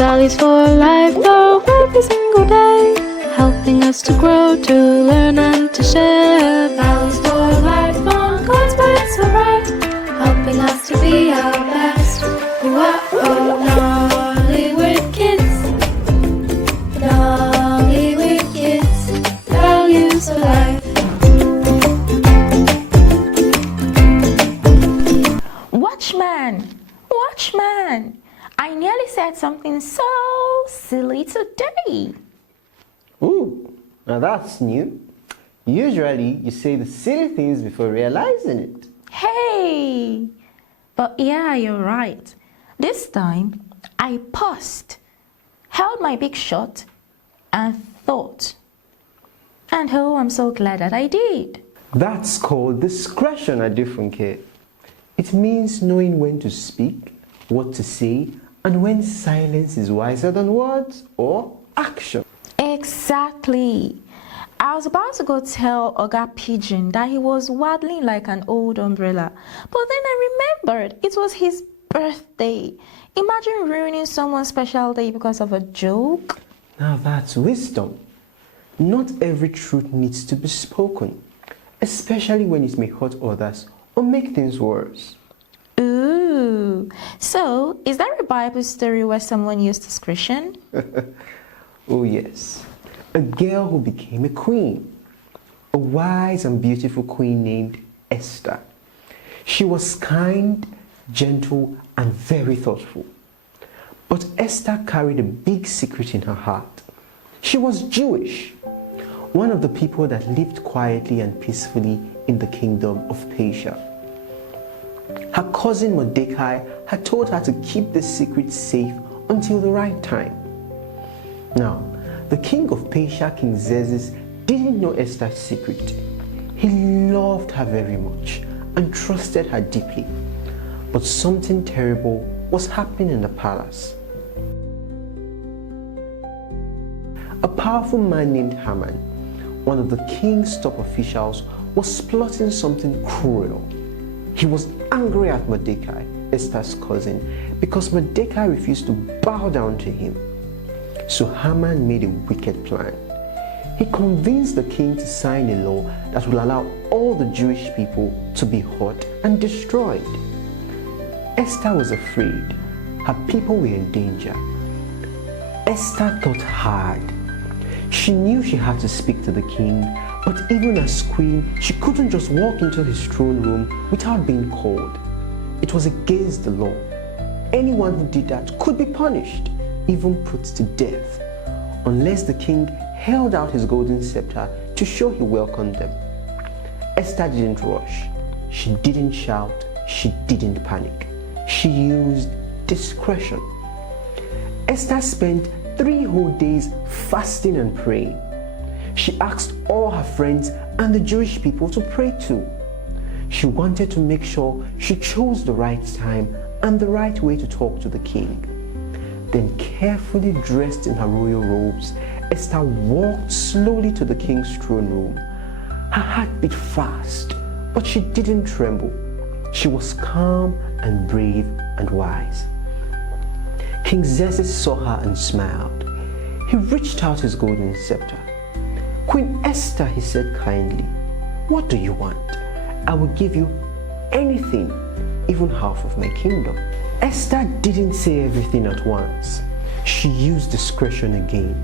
Values for life, though, every single day, helping us to grow, to learn and to share. Values for life on God's words so bright, helping us to be our best. Nollywood kids, Nollywood kids, values for life. Watchman, I nearly said something so silly today. Ooh, now that's new. Usually you say the silly things before realizing it. Hey, but yeah, you're right. This time I paused, held my big shot, and thought. And oh, I'm so glad that I did. That's called discretion, Adefunke. It means knowing when to speak, what to say, and when silence is wiser than words or action. Exactly. I was about to go tell Oga Pigeon that he was waddling like an old umbrella, but then I remembered it was his birthday. Imagine ruining someone's special day because of a joke. Now that's wisdom. Not every truth needs to be spoken, especially when it may hurt others or make things worse. Ooh, so is there a Bible story where someone used discretion? Oh yes, a girl who became a queen, a wise and beautiful queen named Esther. She was kind, gentle, and very thoughtful. But Esther carried a big secret in her heart. She was Jewish, one of the people that lived quietly and peacefully in the kingdom of Persia. Her cousin Mordecai had told her to keep the secret safe until the right time. Now, the king of Persia, King Xerxes, didn't know Esther's secret. He loved her very much and trusted her deeply. But something terrible was happening in the palace. A powerful man named Haman, one of the king's top officials, was plotting something cruel. He was angry at Mordecai, Esther's cousin, because Mordecai refused to bow down to him. So Haman made a wicked plan. He convinced the king to sign a law that will allow all the Jewish people to be hurt and destroyed. Esther was afraid. Her people were in danger. Esther thought hard. She knew she had to speak to the king, but even as queen, she couldn't just walk into his throne room without being called. It was against the law. Anyone who did that could be punished, even put to death, unless the king held out his golden scepter to show he welcomed them. Esther didn't rush. She didn't shout. She didn't panic. She used discretion. Esther spent 3 whole days fasting and praying. She asked all her friends and the Jewish people to pray too. She wanted to make sure she chose the right time and the right way to talk to the king. Then, carefully dressed in her royal robes, Esther walked slowly to the king's throne room. Her heart beat fast, but she didn't tremble. She was calm and brave and wise. King Xerxes saw her and smiled. He reached out his golden scepter. "Queen Esther," he said kindly, "what do you want? I will give you anything, even half of my kingdom." Esther didn't say everything at once. She used discretion again.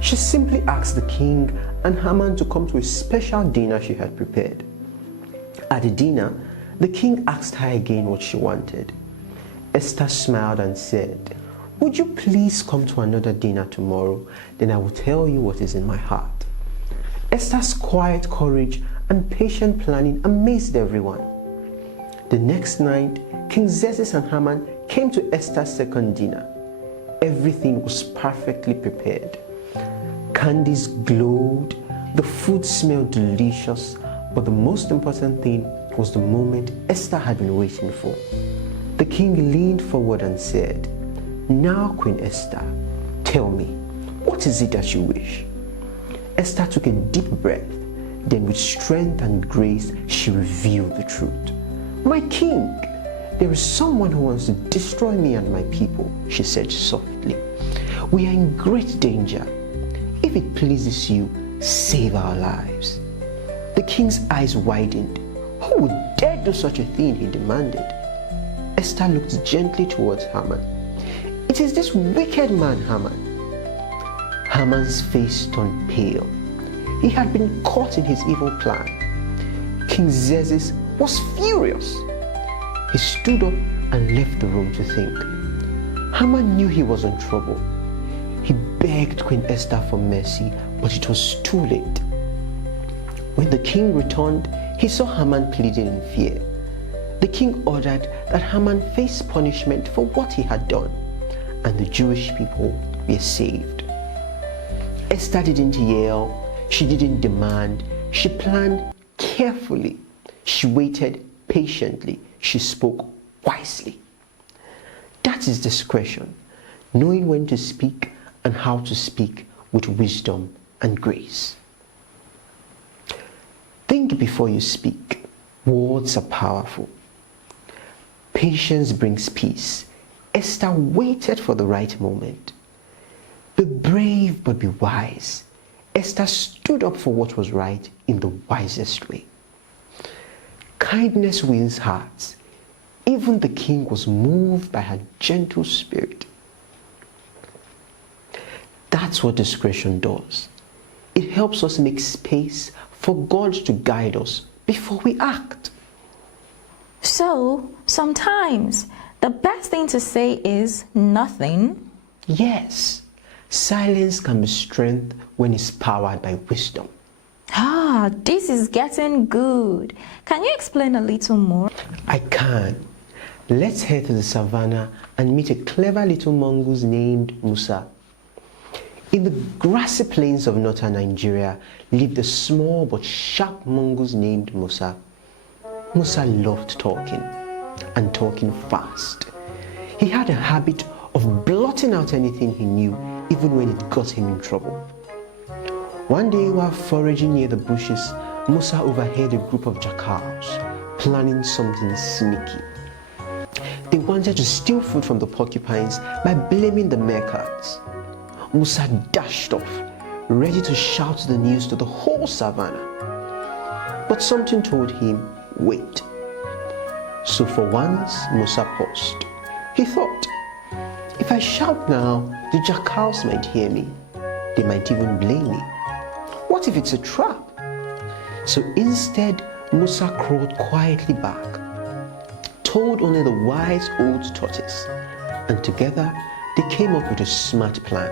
She simply asked the king and Haman to come to a special dinner she had prepared. At the dinner, the king asked her again what she wanted. Esther smiled and said, "Would you please come to another dinner tomorrow? Then I will tell you what is in my heart." Esther's quiet courage and patient planning amazed everyone. The next night, King Xerxes and Haman came to Esther's second dinner. Everything was perfectly prepared. Candies glowed, the food smelled delicious, but the most important thing was the moment Esther had been waiting for. The king leaned forward and said, "Now, Queen Esther, tell me, what is it that you wish?" Esther took a deep breath. Then with strength and grace, she revealed the truth. "My king, there is someone who wants to destroy me and my people," she said softly. We are in great danger. If it pleases you, save our lives. The king's eyes widened. Who would dare do such a thing, he demanded. Esther looked gently towards Haman. It is this wicked man, Haman. Haman's face turned pale. He had been caught in his evil plan. King Xerxes was furious. He stood up and left the room to think. Haman knew he was in trouble. He begged Queen Esther for mercy, but it was too late. When the king returned, he saw Haman pleading in fear. The king ordered that Haman face punishment for what he had done, and the Jewish people were saved. Esther didn't yell, she didn't demand, she planned carefully. She waited patiently, she spoke wisely. That is discretion, knowing when to speak and how to speak with wisdom and grace. Think before you speak. Words are powerful. Patience brings peace. Esther waited for the right moment. Be brave but be wise. Esther stood up for what was right in the wisest way. Kindness wins hearts. Even the king was moved by her gentle spirit. That's what discretion does. It helps us make space for God to guide us before we act. So, sometimes the best thing to say is nothing. Yes, silence can be strength when it's powered by wisdom. Ah, this is getting good. Can you explain a little more? I can. Let's head to the savannah and meet a clever little mongoose named Musa. In the grassy plains of northern Nigeria lived a small but sharp mongoose named Musa. Musa loved talking, and talking fast. He had a habit of blotting out anything he knew, even when it got him in trouble. One day while foraging near the bushes, Musa overheard a group of jackals planning something sneaky. They wanted to steal food from the porcupines by blaming the meerkats. Musa dashed off, ready to shout the news to the whole savannah. But something told him, wait. So for once, Musa paused. He thought, if I shout now, the jackals might hear me. They might even blame me. What if it's a trap? So instead, Musa crawled quietly back, told only the wise old tortoise, and together they came up with a smart plan.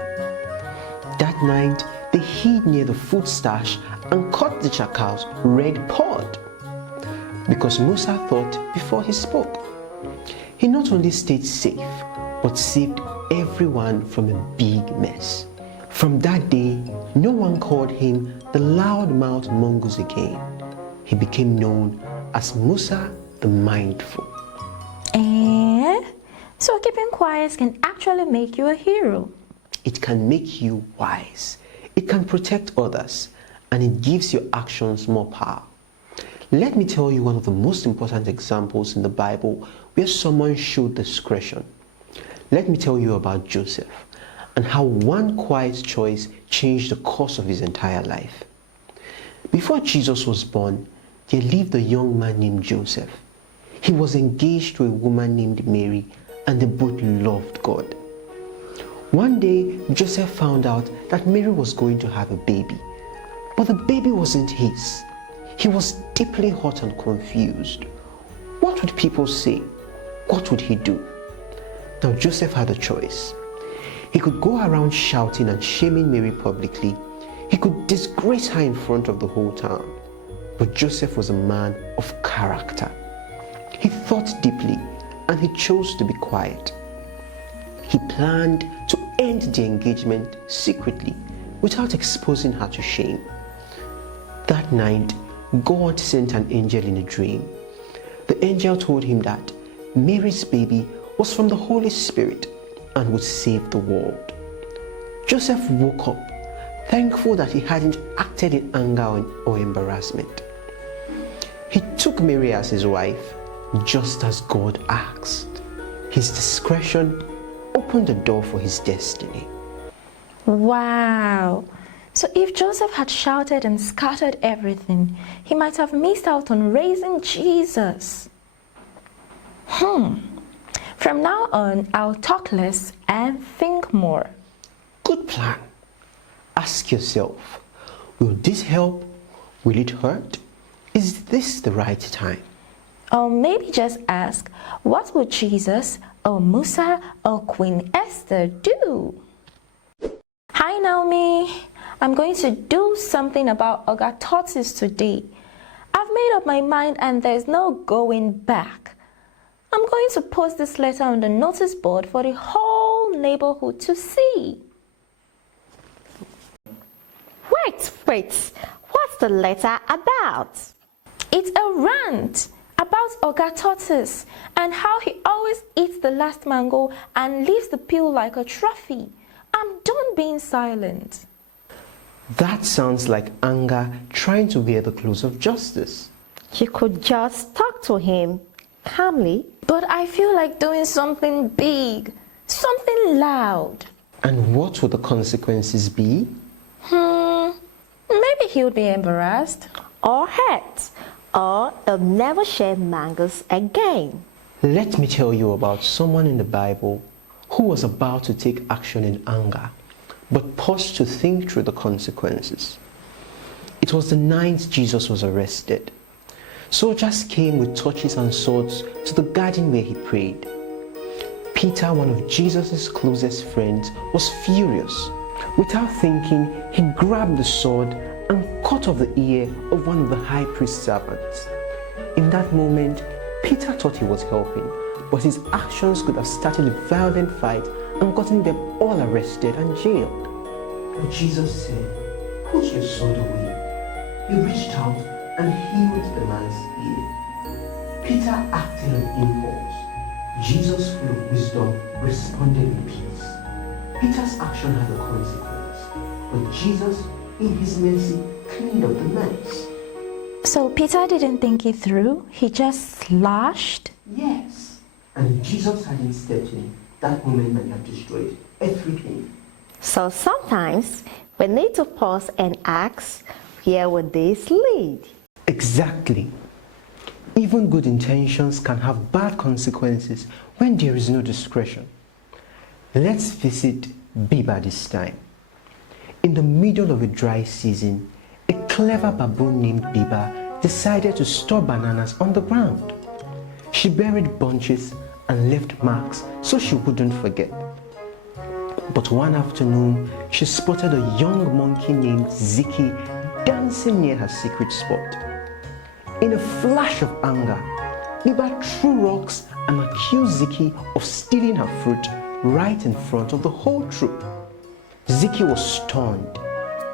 That night, they hid near the food stash and caught the jackal's red pod. Because Musa thought before he spoke. He not only stayed safe, but saved everyone from a big mess. From that day, no one called him the loud-mouthed mongoose again. He became known as Musa the Mindful. So keeping quiet can actually make you a hero. It can make you wise. It can protect others, and it gives your actions more power. Let me tell you one of the most important examples in the Bible where someone showed discretion. Let me tell you about Joseph and how one quiet choice changed the course of his entire life. Before Jesus was born, there lived a young man named Joseph. He was engaged to a woman named Mary, and they both loved God. One day, Joseph found out that Mary was going to have a baby, but the baby wasn't his. He was deeply hurt and confused. What would people say? What would he do? Now Joseph had a choice. He could go around shouting and shaming Mary publicly. He could disgrace her in front of the whole town. But Joseph was a man of character. He thought deeply, and he chose to be quiet. He planned to end the engagement secretly without exposing her to shame. That night, God sent an angel in a dream. The angel told him that Mary's baby was from the Holy Spirit and would save the world. Joseph woke up, thankful that he hadn't acted in anger or embarrassment. He took Mary as his wife, just as God asked. His discretion opened the door for his destiny. Wow. So if Joseph had shouted and scattered everything, he might have missed out on raising Jesus. From now on, I'll talk less and think more. Good plan. Ask yourself, will this help? Will it hurt? Is this the right time? Or maybe just ask, what would Jesus or Musa or Queen Esther do? Hi Naomi, I'm going to do something about Oga Tortoise today. I've made up my mind and there's no going back. I'm going to post this letter on the notice board for the whole neighborhood to see. Wait, what's the letter about? It's a rant about Oga Tortoise and how he always eats the last mango and leaves the peel like a trophy. I'm done being silent. That sounds like anger trying to wear the clothes of justice. You could just talk to him calmly. But I feel like doing something big, something loud. And what would the consequences be? Maybe he'll be embarrassed. Or hurt. Or he'll never share mangoes again. Let me tell you about someone in the Bible who was about to take action in anger, but paused to think through the consequences. It was the night Jesus was arrested. Soldiers came with torches and swords to the garden where he prayed. Peter, one of Jesus' closest friends, was furious. Without thinking, he grabbed the sword and cut off the ear of one of the high priest's servants. In that moment, Peter thought he was helping, but his actions could have started a violent fight and gotten them all arrested and jailed. But Jesus said, "Put your sword away." He reached out and healed the man's ear. Peter acted on impulse. Jesus, full of wisdom, responded with peace. Peter's action had a consequence, but Jesus, in his mercy, cleaned up the mess. So Peter didn't think it through, he just slashed? Yes. And if Jesus hadn't stepped in, that moment might have destroyed everything. So sometimes we need to pause and ask, where would this lead? Exactly. Even good intentions can have bad consequences when there is no discretion. Let's visit Biba this time. In the middle of a dry season, a clever baboon named Biba decided to store bananas on the ground. She buried bunches and left marks so she wouldn't forget. But one afternoon, she spotted a young monkey named Ziki dancing near her secret spot. In a flash of anger, Biba threw rocks and accused Ziki of stealing her fruit right in front of the whole troop. Ziki was stunned.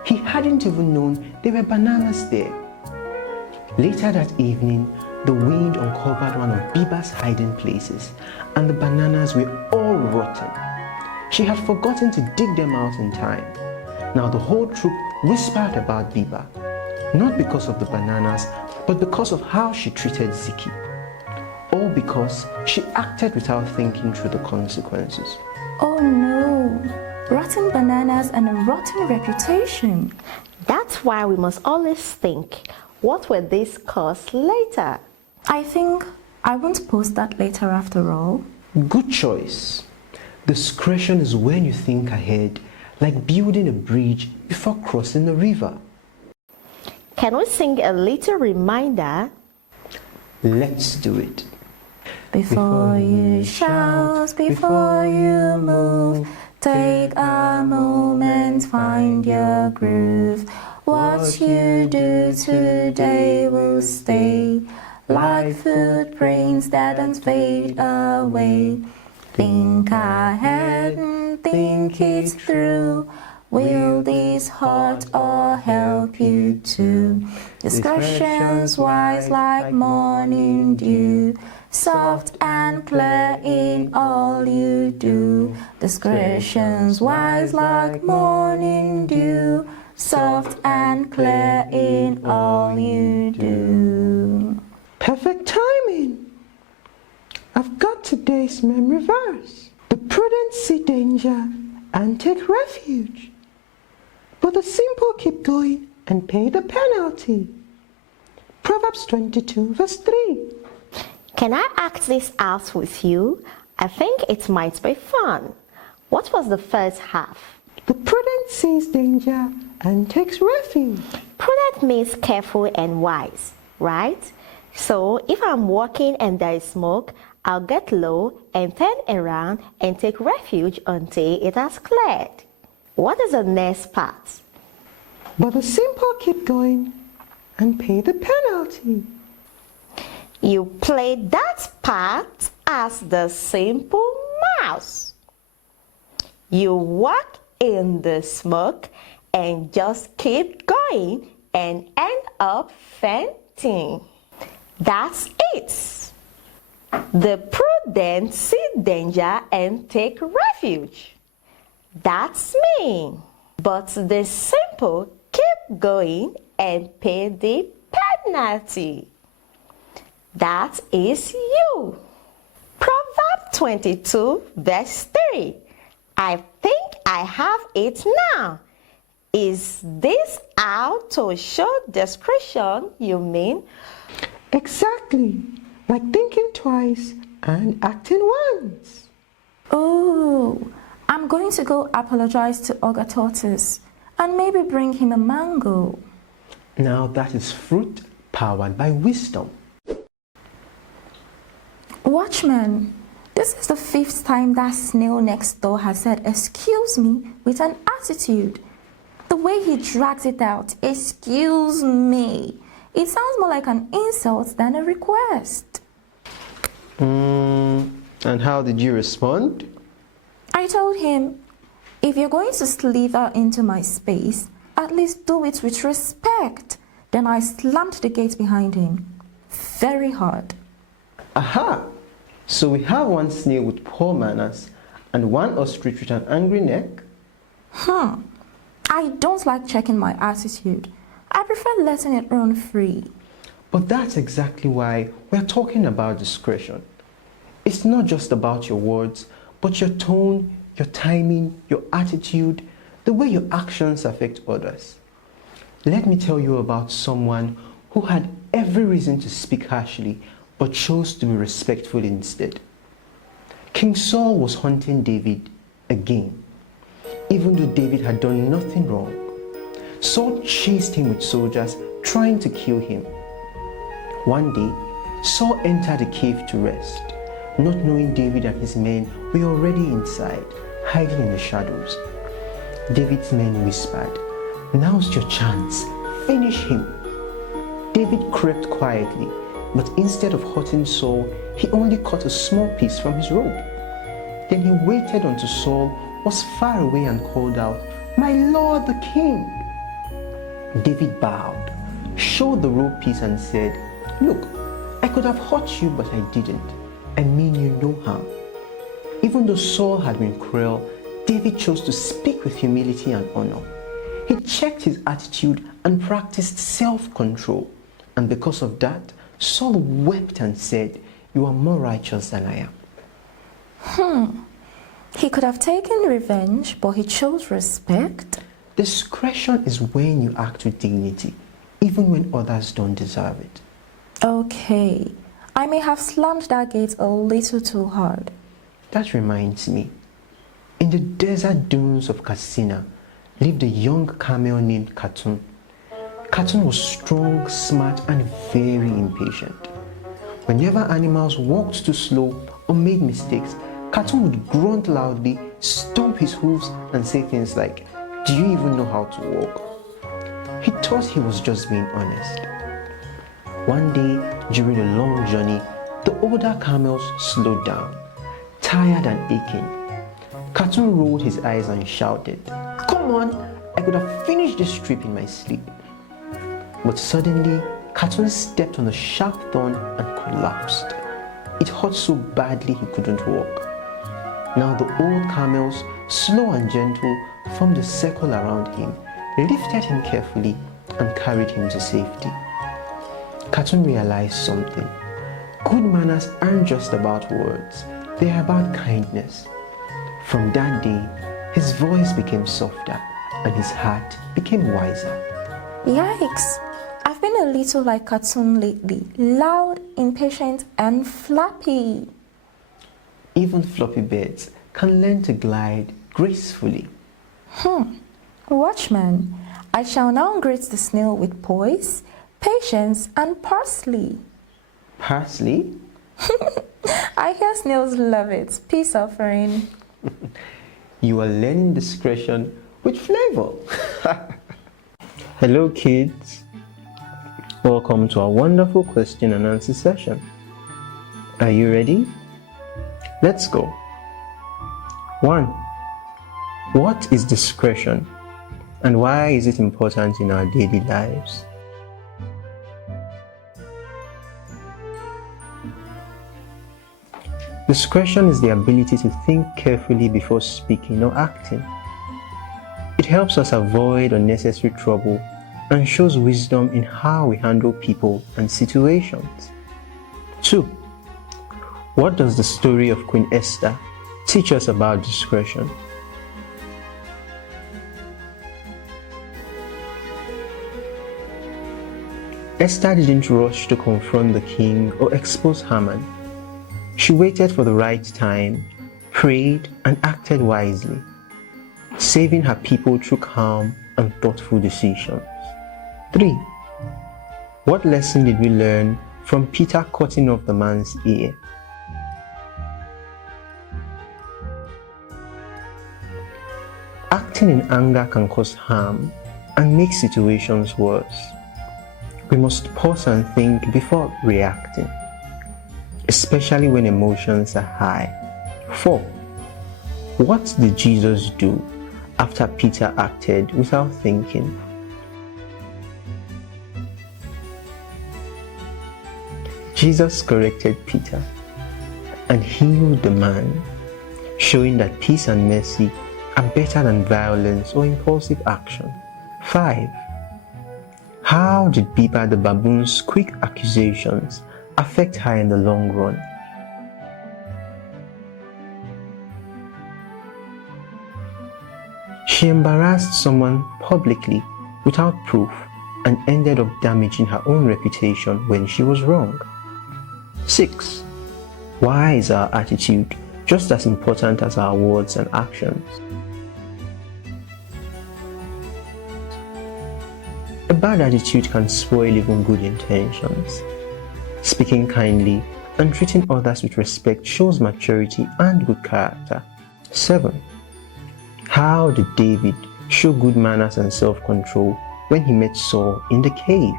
He hadn't even known there were bananas there. Later that evening, the wind uncovered one of Biba's hiding places, and the bananas were all rotten. She had forgotten to dig them out in time. Now the whole troop whispered about Biba, not because of the bananas, but because of how she treated Ziki. All because she acted without thinking through the consequences. Oh no, rotten bananas and a rotten reputation. That's why we must always think, what will this cost later? I think I won't post that later after all. Good choice. Discretion is when you think ahead, like building a bridge before crossing a river. Can we sing a little reminder? Let's do it. Before you shout, before you move, take a moment, find your groove. What you do today will stay, like footprints that don't fade away. Think ahead and think it through. Will this hurt or help you too? Discretion's wise like morning dew, soft and clear in all you do. Discretion's wise like morning dew, soft and clear in all you do. Perfect timing. I've got today's memory verse. The prudent see danger and take refuge. But the simple keep going and pay the penalty. Proverbs 22 verse 3. Can I act this out with you? I think it might be fun. What was the first half? The prudent sees danger and takes refuge. Prudent means careful and wise, right? So if I'm walking and there is smoke, I'll get low and turn around and take refuge until it has cleared. What is the next part? But the simple keep going and pay the penalty. You played that part as the simple mouse. You walk in the smoke and just keep going and end up fainting. That's it. The prudent see danger and take refuge. That's me. But the simple keep going and pay the penalty. That is you. Proverbs 22 verse 3. I think I have it now. Is this how to show discretion, you mean? Exactly. Like thinking twice and acting once. Oh, I'm going to go apologize to Ogre Tortoise and maybe bring him a mango. Now that is fruit powered by wisdom. Watchman, this is the 5th time that snail next door has said excuse me with an attitude. The way he drags it out, excuse me, it sounds more like an insult than a request. And how did you respond? I told him, if you're going to slither into my space, at least do it with respect. Then I slammed the gate behind him, very hard. Aha! So we have one snail with poor manners and one ostrich with an angry neck? I don't like checking my attitude. I prefer letting it run free. But that's exactly why we're talking about discretion. It's not just about your words, but your tone, your timing, your attitude, the way your actions affect others. Let me tell you about someone who had every reason to speak harshly, but chose to be respectful instead. King Saul was hunting David again, even though David had done nothing wrong. Saul chased him with soldiers, trying to kill him. One day, Saul entered a cave to rest, not knowing David and his men were already inside, hiding in the shadows. David's men whispered, "Now's your chance, finish him." David crept quietly, but instead of hurting Saul, he only cut a small piece from his robe. Then he waited until Saul was far away and called out, "My lord the king!" David bowed, showed the robe piece and said, "Look, I could have hurt you, but I didn't. I mean you no harm." Even though Saul had been cruel, David chose to speak with humility and honor. He checked his attitude and practiced self-control. And because of that, Saul wept and said, "You are more righteous than I am." He could have taken revenge, but he chose respect. Discretion is when you act with dignity, even when others don't deserve it. Okay, I may have slammed that gate a little too hard. That reminds me, in the desert dunes of Katsina lived a young camel named Khatun. Khatun was strong, smart, and very impatient. Whenever animals walked too slow or made mistakes, Khatun would grunt loudly, stomp his hooves, and say things like, "Do you even know how to walk?" He thought he was just being honest. One day, during a long journey, the older camels slowed down, tired and aching. Khatun rolled his eyes and shouted, "Come on, I could have finished this trip in my sleep." But suddenly, Khatun stepped on a sharp thorn and collapsed. It hurt so badly he couldn't walk. Now the old camels, slow and gentle, formed a circle around him, lifted him carefully, and carried him to safety. Khatun realized something. Good manners aren't just about words, they are about kindness. From that day, his voice became softer, and his heart became wiser. Yikes! I've been a little like cartoon lately. Loud, impatient, and flappy. Even floppy birds can learn to glide gracefully. Watchman, I shall now greet the snail with poise, patience, and parsley. Parsley? I hear snails love it. Peace offering. You are learning discretion with flavor. Hello kids. Welcome to our wonderful question and answer session. Are you ready? Let's go. 1. What is discretion and why is it important in our daily lives? Discretion is the ability to think carefully before speaking or acting. It helps us avoid unnecessary trouble and shows wisdom in how we handle people and situations. 2. What does the story of Queen Esther teach us about discretion? Esther didn't rush to confront the king or expose Haman. She waited for the right time, prayed, and acted wisely, saving her people through calm and thoughtful decisions. 3. What lesson did we learn from Peter cutting off the man's ear? Acting in anger can cause harm and make situations worse. We must pause and think before reacting, especially when emotions are high. 4. What did Jesus do after Peter acted without thinking? Jesus corrected Peter and healed the man, showing that peace and mercy are better than violence or impulsive action. 5. How did Biba the baboon's quick accusations affect her in the long run? She embarrassed someone publicly without proof and ended up damaging her own reputation when she was wrong. 6. Why is our attitude just as important as our words and actions? A bad attitude can spoil even good intentions. Speaking kindly and treating others with respect shows maturity and good character. 7. How did David show good manners and self-control when he met Saul in the cave?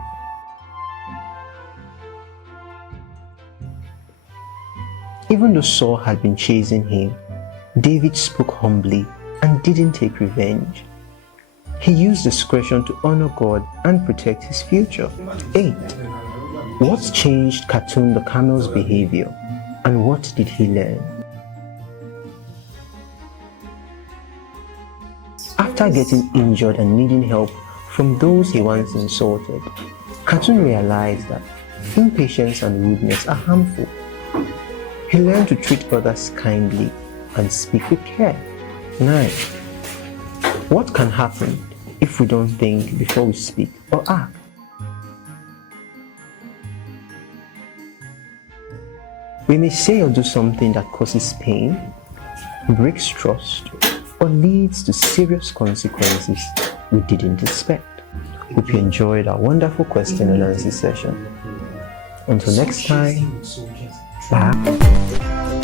Even though Saul had been chasing him, David spoke humbly and didn't take revenge. He used discretion to honor God and protect his future. 8. What changed Cartoon the camel's behavior and what did he learn? After getting injured and needing help from those he once insulted, Cartoon realized that impatience and rudeness are harmful. He learned to treat others kindly and speak with care. 9. What can happen if we don't think before we speak or act? We may say or do something that causes pain, breaks trust, or leads to serious consequences we didn't expect. Hope you enjoyed our wonderful question and answer session. Until next time, bye.